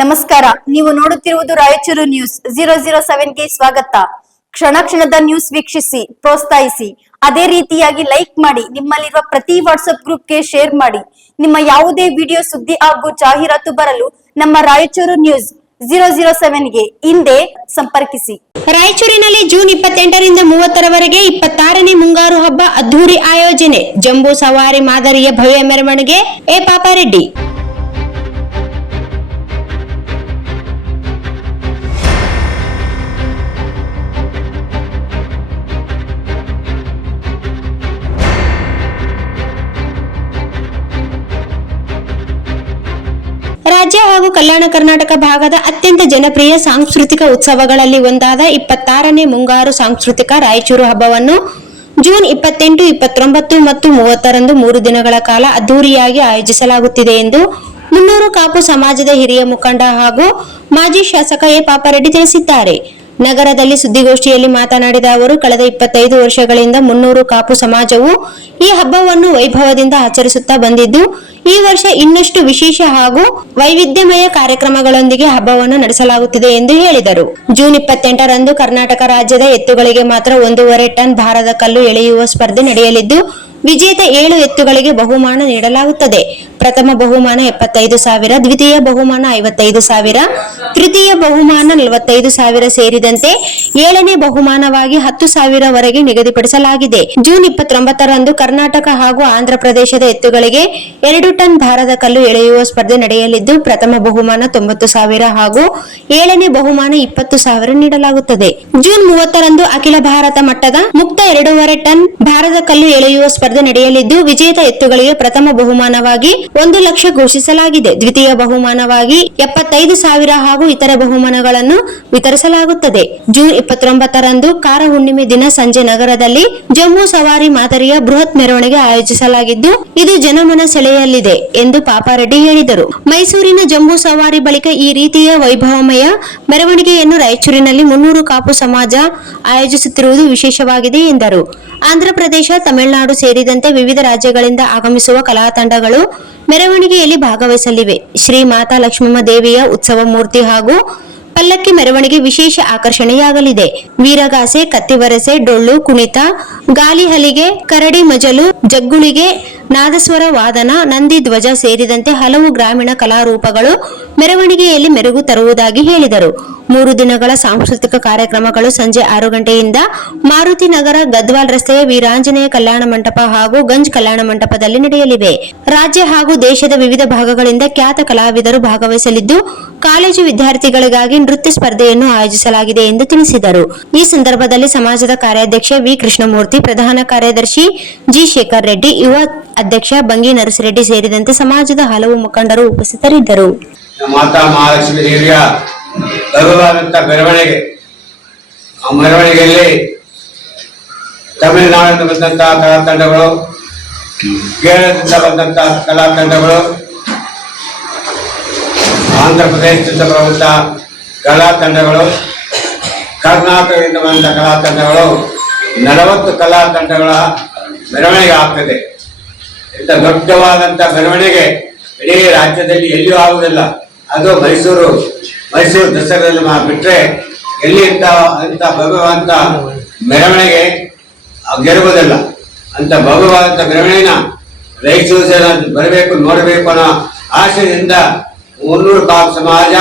ನಮಸ್ಕಾರ. ನೀವು ನೋಡುತ್ತಿರುವುದು ರಾಯಚೂರು ನ್ಯೂಸ್ 007 ಗೆ ಸ್ವಾಗತ. ಕ್ಷಣ ಕ್ಷಣದ ನ್ಯೂಸ್ ವೀಕ್ಷಿಸಿ, ಪ್ರೋತ್ಸಾಹಿಸಿ. ಅದೇ ರೀತಿಯಾಗಿ ಲೈಕ್ ಮಾಡಿ, ನಿಮ್ಮಲ್ಲಿರುವ ಪ್ರತಿ ವಾಟ್ಸ್ಆಪ್ ಗ್ರೂಪ್ಗೆ ಶೇರ್ ಮಾಡಿ. ನಿಮ್ಮ ಯಾವುದೇ ವಿಡಿಯೋ, ಸುದ್ದಿ ಹಾಗೂ ಜಾಹೀರಾತು ಬರಲು ನಮ್ಮ ರಾಯಚೂರು ನ್ಯೂಸ್ 007 ಗೆ ಹಿಂದೆ ಸಂಪರ್ಕಿಸಿ. ರಾಯಚೂರಿನಲ್ಲಿ ಜೂನ್ 28ರಿಂದ 30ರವರೆಗೆ 26ನೇ ಮುಂಗಾರು ಹಬ್ಬ ಅದ್ದೂರಿ ಆಯೋಜನೆ. ಜಂಬೂ ಸವಾರಿ ಮಾದರಿಯ ಭವ್ಯ ಮೆರವಣಿಗೆ. ಎ ಪಾಪಾರೆಡ್ಡಿ. ರಾಜ್ಯ ಹಾಗೂ ಕಲ್ಯಾಣ ಕರ್ನಾಟಕ ಭಾಗದ ಅತ್ಯಂತ ಜನಪ್ರಿಯ ಸಾಂಸ್ಕೃತಿಕ ಉತ್ಸವಗಳಲ್ಲಿ ಒಂದಾದ 26ನೇ ಮುಂಗಾರು ಸಾಂಸ್ಕೃತಿಕ ರಾಯಚೂರು ಹಬ್ಬವನ್ನು ಜೂನ್ 28, 29 ಮತ್ತು 30ರಂದು 3 ದಿನಗಳ ಕಾಲ ಅದ್ದೂರಿಯಾಗಿ ಆಯೋಜಿಸಲಾಗುತ್ತಿದೆ ಎಂದು ಮುನ್ನೂರು ಕಾಪು ಸಮಾಜದ ಹಿರಿಯ ಮುಖಂಡ ಹಾಗೂ ಮಾಜಿ ಶಾಸಕ ಎ ಪಾಪಾರೆಡ್ಡಿ ತಿಳಿಸಿದ್ದಾರೆ. ನಗರದಲ್ಲಿ ಸುದ್ದಿಗೋಷ್ಠಿಯಲ್ಲಿ ಮಾತನಾಡಿದ ಅವರು, ಕಳೆದ 25 ವರ್ಷಗಳಿಂದ ಮುನ್ನೂರು ಕಾಪು ಸಮಾಜವು ಈ ಹಬ್ಬವನ್ನು ವೈಭವದಿಂದ ಆಚರಿಸುತ್ತಾ ಬಂದಿದ್ದು, ಈ ವರ್ಷ ಇನ್ನಷ್ಟು ವಿಶೇಷ ಹಾಗೂ ವೈವಿಧ್ಯಮಯ ಕಾರ್ಯಕ್ರಮಗಳೊಂದಿಗೆ ಹಬ್ಬವನ್ನು ನಡೆಸಲಾಗುತ್ತಿದೆ ಎಂದು ಹೇಳಿದರು. ಜೂನ್ 28ರಂದು ಕರ್ನಾಟಕ ರಾಜ್ಯದ ಎತ್ತುಗಳಿಗೆ ಮಾತ್ರ 1.5 ಟನ್ ಭಾರದ ಕಲ್ಲು ಎಳೆಯುವ ಸ್ಪರ್ಧೆ ನಡೆಯಲಿದ್ದು, ವಿಜೇತ 7 ಎತ್ತುಗಳಿಗೆ ಬಹುಮಾನ ನೀಡಲಾಗುತ್ತದೆ. ಪ್ರಥಮ ಬಹುಮಾನ 75,000, ದ್ವಿತೀಯ ಬಹುಮಾನ 55,000, ತೃತೀಯ ಬಹುಮಾನ 45,000 ಸೇರಿದಂತೆ 7ನೇ ಬಹುಮಾನವಾಗಿ 10,000 ವರೆಗೆ ನಿಗದಿಪಡಿಸಲಾಗಿದೆ. ಜೂನ್ 29ರಂದು ಕರ್ನಾಟಕ ಹಾಗೂ ಆಂಧ್ರ ಪ್ರದೇಶದ ಎತ್ತುಗಳಿಗೆ 2 ಟನ್ ಭಾರದ ಕಲ್ಲು ಎಳೆಯುವ ಸ್ಪರ್ಧೆ ನಡೆಯಲಿದ್ದು, ಪ್ರಥಮ ಬಹುಮಾನ 90,000 ಹಾಗೂ 7ನೇ ಬಹುಮಾನ 20,000 ನೀಡಲಾಗುತ್ತದೆ. ಜೂನ್ 30ರಂದು ಅಖಿಲ ಭಾರತ ಮಟ್ಟದ ಮುಕ್ತ 2.5 ಟನ್ ಭಾರದ ಕಲ್ಲು ಎಳೆಯುವ ಸ್ಪರ್ಧೆ ನಡೆಯಲಿದ್ದು, ವಿಜೇತ ಎತ್ತುಗಳಿಗೆ ಪ್ರಥಮ ಬಹುಮಾನವಾಗಿ 1 ಲಕ್ಷ ಘೋಷಿಸಲಾಗಿದೆ. ದ್ವಿತೀಯ ಬಹುಮಾನವಾಗಿ 75,000 ಹಾಗೂ ಇತರೆ ಬಹುಮಾನಗಳನ್ನು ವಿತರಿಸಲಾಗುತ್ತದೆ. ಜೂನ್ 29ರಂದು ಕಾರ ಹುಣ್ಣಿಮೆ ದಿನ ಸಂಜೆ ನಗರದಲ್ಲಿ ಜಂಬೂ ಸವಾರಿ ಮಾದರಿಯ ಬೃಹತ್ ಮೆರವಣಿಗೆ ಆಯೋಜಿಸಲಾಗಿದ್ದು, ಇದು ಜನಮನ ಸೆಳೆಯಲಿದೆ ಎಂದು ಪಾಪಾರೆಡ್ಡಿ ಹೇಳಿದರು. ಮೈಸೂರಿನ ಜಂಬೂ ಸವಾರಿ ಬಳಿಕ ಈ ರೀತಿಯ ವೈಭವಮಯ ಮೆರವಣಿಗೆಯನ್ನು ರಾಯಚೂರಿನಲ್ಲಿ ಮುನ್ನೂರು ಕಾಪು ಸಮಾಜ ಆಯೋಜಿಸುತ್ತಿರುವುದು ವಿಶೇಷವಾಗಿದೆ ಎಂದರು. ಆಂಧ್ರ ಪ್ರದೇಶ, ತಮಿಳುನಾಡು ಸೇರಿದಂತೆ ವಿವಿಧ ರಾಜ್ಯಗಳಿಂದ ಆಗಮಿಸುವ ಕಲಾ ತಂಡಗಳು ಮೆರವಣಿಗೆಯಲ್ಲಿ ಭಾಗವಹಿಸಲಿವೆ. ಶ್ರೀ ಮಾತಾ ಲಕ್ಷ್ಮಮ್ಮ ದೇವಿಯ ಉತ್ಸವ ಮೂರ್ತಿ ಹಾಗೂ ಪಲ್ಲಕ್ಕಿ ಮೆರವಣಿಗೆ ವಿಶೇಷ ಆಕರ್ಷಣೆಯಾಗಲಿದೆ. ವೀರಗಾಸೆ, ಕತ್ತಿವರಸೆ, ಡೊಳ್ಳು ಕುಣಿತ, ಗಾಲಿ ಹಲಿಗೆ, ಕರಡಿ ಮಜಲು, ಜಗ್ಗುಳಿಗೆ, ನಾದಸ್ವರ ವಾದನ, ನಂದಿ ಧ್ವಜ ಸೇರಿದಂತೆ ಹಲವು ಗ್ರಾಮೀಣ ಕಲಾರೂಪಗಳು ಮೆರವಣಿಗೆಯಲ್ಲಿ ಮೆರುಗು ತರುವುದಾಗಿ ಹೇಳಿದರು. 3 ದಿನಗಳ ಸಾಂಸ್ಕೃತಿಕ ಕಾರ್ಯಕ್ರಮಗಳು ಸಂಜೆ 6 ಗಂಟೆಯಿಂದ ಮಾರುತಿ ನಗರ, ಗದ್ವಾಲ್ ರಸ್ತೆಯ ವೀರಾಂಜನೇಯ ಕಲ್ಯಾಣ ಮಂಟಪ ಹಾಗೂ ಗಂಜ್ ಕಲ್ಯಾಣ ಮಂಟಪದಲ್ಲಿ ನಡೆಯಲಿವೆ. ರಾಜ್ಯ ಹಾಗೂ ದೇಶದ ವಿವಿಧ ಭಾಗಗಳಿಂದ ಖ್ಯಾತ ಕಲಾವಿದರು ಭಾಗವಹಿಸಲಿದ್ದು, ಕಾಲೇಜು ವಿದ್ಯಾರ್ಥಿಗಳಿಗಾಗಿ ನೃತ್ಯ ಸ್ಪರ್ಧೆಯನ್ನು ಆಯೋಜಿಸಲಾಗಿದೆ ಎಂದು ತಿಳಿಸಿದರು. ಈ ಸಂದರ್ಭದಲ್ಲಿ ಸಮಾಜದ ಕಾರ್ಯಾಧ್ಯಕ್ಷ ವಿ ಕೃಷ್ಣಮೂರ್ತಿ, ಪ್ರಧಾನ ಕಾರ್ಯದರ್ಶಿ ಜಿ ಶೇಖರ್ ರೆಡ್ಡಿ, ಯುವ ಅಧ್ಯಕ್ಷ ಬಂಗಿ ನರಸರೆಡ್ಡಿ ಸೇರಿದಂತೆ ಸಮಾಜದ ಹಲವು ಮುಖಂಡರು ಉಪಸ್ಥಿತರಿದ್ದರು. ಮಾತಾ ಮಹಾಲಕ್ಷ್ಮೀ ದೇವಿಯ ಭವ್ಯವಾದಂತಹ ಮೆರವಣಿಗೆ, ಆ ಮೆರವಣಿಗೆಯಲ್ಲಿ ತಮಿಳುನಾಡಿನಿಂದ ಬಂದಂತಹ ಕಲಾ ತಂಡಗಳು, ಕೇರಳದಿಂದ ಬಂದಂತಹ ಕಲಾ ತಂಡಗಳು, ಆಂಧ್ರ ಪ್ರದೇಶದಿಂದ ಬರುವಂತಹ ಕಲಾ ತಂಡಗಳು, ಕರ್ನಾಟಕದಿಂದ ಬಂದ ಕಲಾ ತಂಡಗಳು, 40 ಕಲಾ ತಂಡಗಳ ಮೆರವಣಿಗೆ ಆಗ್ತದೆ. ಇಂಥ ದೊಡ್ಡವಾದಂಥ ಮೆರವಣಿಗೆ ಇಡೀ ರಾಜ್ಯದಲ್ಲಿ ಎಲ್ಲಿಯೂ ಆಗುವುದಿಲ್ಲ. ಅದು ಮೈಸೂರು ದಸರಾದಲ್ಲಿ ಬಿಟ್ಟರೆ ಎಲ್ಲಿ ಇಂಥ ಭವ್ಯವಾದಂಥ ಮೆರವಣಿಗೆ ಗೆರುವುದಿಲ್ಲ. ಅಂತ ಭವ್ಯವಾದಂಥ ಮೆರವಣಿಗೆನ ರಾಯಚೂರು ಜನ ಬರಬೇಕು, ನೋಡಬೇಕು ಅನ್ನೋ ಆಶಯದಿಂದ ಮುನ್ನೂರು ಕಾಪು ಸಮಾಜ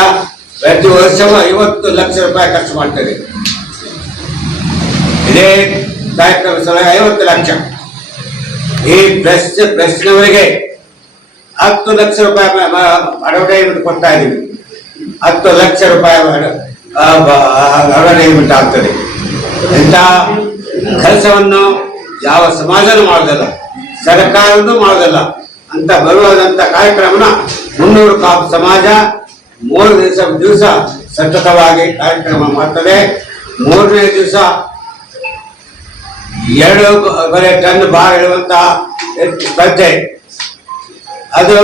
ಪ್ರತಿ ವರ್ಷವೂ 50 ಲಕ್ಷ ರೂಪಾಯಿ ಖರ್ಚು ಮಾಡ್ತದೆ. ಇದೇ ಕಾರ್ಯಕ್ರಮ ಸಲುವಾಗಿ 50 ಲಕ್ಷ. ಈ ಪ್ರೆಸ್ನವರಿಗೆ 10 ಲಕ್ಷ ರೂಪಾಯಿ ಅಡ್ವರ್ಟೈಸ್ಮೆಂಟ್ ಕೊಡ್ತಾ ಇದ್ದೀವಿ. 10 ಲಕ್ಷ ರೂಪಾಯಿ ಅಡ್ವರ್ಟೈಸ್ಮೆಂಟ್ ಆಗ್ತದೆ. ಇಂಥ ಕೆಲಸವನ್ನು ಯಾವ ಸಮಾಜನೂ ಮಾಡೋದಿಲ್ಲ, ಸರ್ಕಾರನೂ ಮಾಡೋದಿಲ್ಲ. ಅಂತ ಬರುವಾದಂಥ ಕಾರ್ಯಕ್ರಮನ ಮುನ್ನೂರು ಕಾಪು ಸಮಾಜ 3 ದಿವಸ ಸತತವಾಗಿ ಕಾರ್ಯಕ್ರಮ ಮಾಡ್ತದೆ. 3ನೇ ದಿವಸ 2.5 ಟನ್ ಭಾರ ಇರುವಂತಹ ಸ್ಪರ್ಧೆ, ಅದು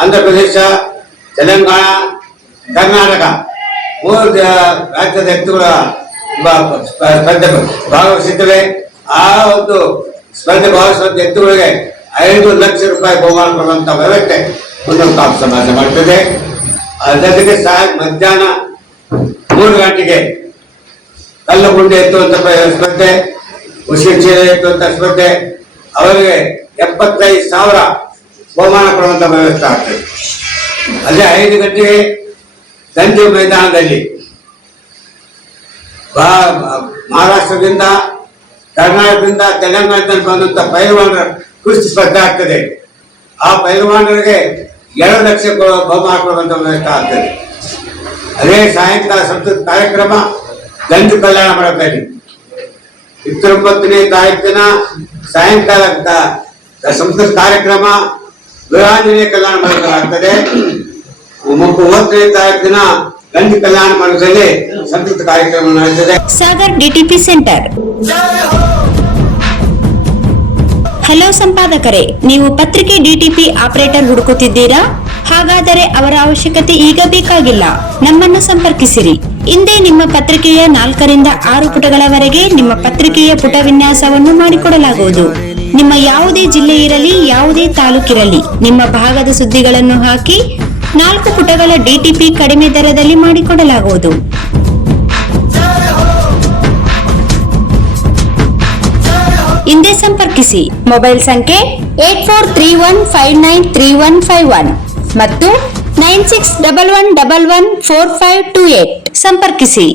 ಆಂಧ್ರ ಪ್ರದೇಶ, ತೆಲಂಗಾಣ, ಕರ್ನಾಟಕ 3 ರಾಜ್ಯದ ಎತ್ತುಗಳ ಸ್ಪರ್ಧೆ ಭಾಗವಹಿಸಿದ್ದೇವೆ. ಆ ಒಂದು ಸ್ಪರ್ಧೆ ಭಾಗವಹಿಸುವಂತ ಎತ್ತುಗಳಿಗೆ 5 ಲಕ್ಷ ರೂಪಾಯಿ ಬಹುಮಾನ ಕೊಡುವಂತ ವ್ಯವಸ್ಥೆ ಮುನ್ನೂರು ಕಾಪು ಸಮಾಜ ಮಾಡ್ತದೆ. ಜೊತೆಗೆ ಮಧ್ಯಾಹ್ನ 3 ಗಂಟೆಗೆ ಕಲ್ಲು ಗುಂಡೆ ಎತ್ತುವಂತ ಸ್ಪರ್ಧೆ, ಉಸಿರು ಚೀಲ ಎತ್ತುವಂತ ಸ್ಪರ್ಧೆ, ಅವರಿಗೆ 75,000 ಬಹುಮಾನ ಕೊಡುವಂತ ವ್ಯವಸ್ಥೆ ಆಗ್ತದೆ. ಅದೇ 5 ಗಂಟೆಗೆ ಸಂಜೆ ಮೈದಾನದಲ್ಲಿ ಮಹಾರಾಷ್ಟ್ರದಿಂದ, ಕರ್ನಾಟಕದಿಂದ, ತೆಲಂಗಾಣದಿಂದ ಬಂದಂತ ಪೈಲ್ವಾನರ ಕುಸ್ತಿ ಸ್ಪರ್ಧೆ ಆಗ್ತದೆ. ಆ ಪೈಲ್ವಾನರಿಗೆ 2 ಲಕ್ಷ ಬಹುಮಾನ ಕೊಡುವಂತ ವ್ಯವಸ್ಥೆ ಆಗ್ತದೆ. ಅದೇ ಸಾಯಂಕಾಲ ಸಂಸ್ಕೃತ ಕಾರ್ಯಕ್ರಮ ಗಂಜು ಕಲ್ಯಾಣ ಮಾಡಬೇಕು. 29ನೇ ತಾರೀಕಿನ ಸಾಯಂಕಾಲ ಸಂಸ್ಕೃತ ಕಾರ್ಯಕ್ರಮ ವೀರಾಂಜನೇಯ ಕಲ್ಯಾಣ ಮಾಡಲಾಗ್ತದೆ. 30ನೇ ತಾರೀಕಿನ ಗಂಜು ಕಲ್ಯಾಣ ಮಂಡಲದಲ್ಲಿ ಸಂಸ್ಕೃತ ಕಾರ್ಯಕ್ರಮ ನಡೆಯುತ್ತದೆ. Sagar DTP centre. ಹಲೋ ಸಂಪಾದಕರೇ, ನೀವು ಪತ್ರಿಕೆ ಡಿಟಿಪಿ ಆಪರೇಟರ್ ಹುಡುಕುತ್ತಿದ್ದೀರಾ? ಹಾಗಾದರೆ ಅವರ ಅವಶ್ಯಕತೆ ಈಗ ಬೇಕಾಗಿಲ್ಲ. ನಮ್ಮನ್ನು ಸಂಪರ್ಕಿಸಿರಿ. ಇಂದೇ ನಿಮ್ಮ ಪತ್ರಿಕೆಯ 4 ರಿಂದ 6 ಪುಟಗಳವರೆಗೆ ನಿಮ್ಮ ಪತ್ರಿಕೆಯ ಪುಟ ವಿನ್ಯಾಸವನ್ನು ಮಾಡಿಕೊಡಲಾಗುವುದು. ನಿಮ್ಮ ಯಾವುದೇ ಜಿಲ್ಲೆ ಇರಲಿ, ಯಾವುದೇ ತಾಲೂಕಿರಲಿ, ನಿಮ್ಮ ಭಾಗದ ಸುದ್ದಿಗಳನ್ನು ಹಾಕಿ 4 ಪುಟಗಳ ಡಿಟಿಪಿ ಕಡಿಮೆ ದರದಲ್ಲಿ ಮಾಡಿಕೊಡಲಾಗುವುದು. ಹಿಂದೆ ಸಂಪರ್ಕಿಸಿ. ಮೊಬೈಲ್ ಸಂಖ್ಯೆ 8431593151 ಮತ್ತು 9611114528 ಸಂಪರ್ಕಿಸಿ.